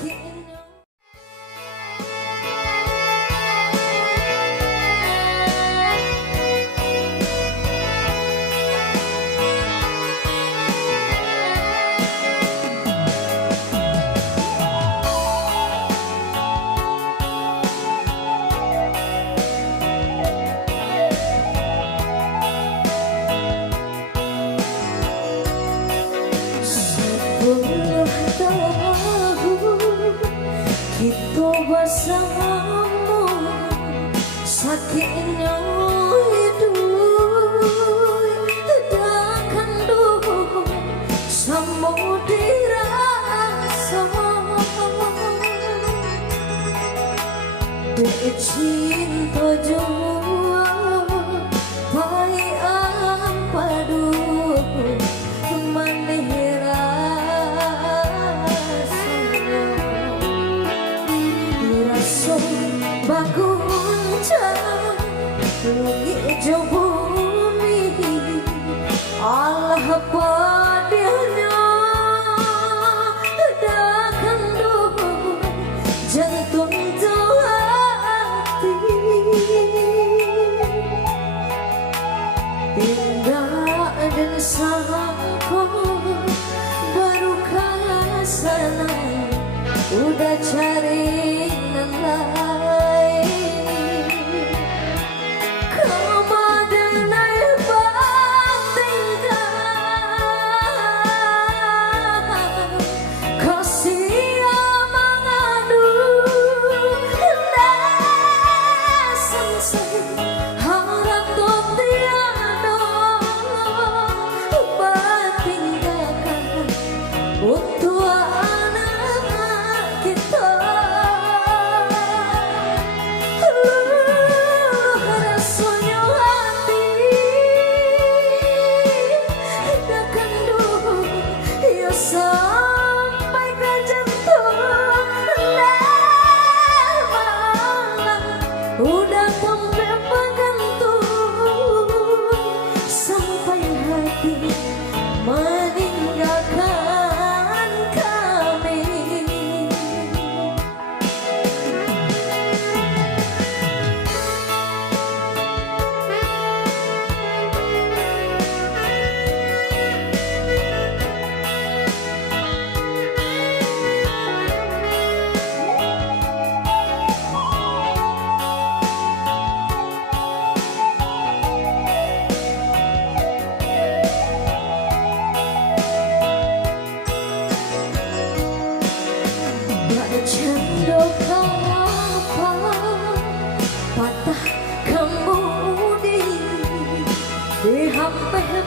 Kita bersamamu sakitnya hidup takkan dulu sama dirasa de cinta jua payah padu baguncang lungi bumi Allah padanya dakan dulu jantung hati indah dan sangko baru sana udah cari nan lain kemadanai batingkan kasih mengadu nesensai harap tok tiada batingkan untuk sampai ke jantung malam udah sampai menggantung sampai hati meninggalkan kami. Cendok apa patah kemudi di hampir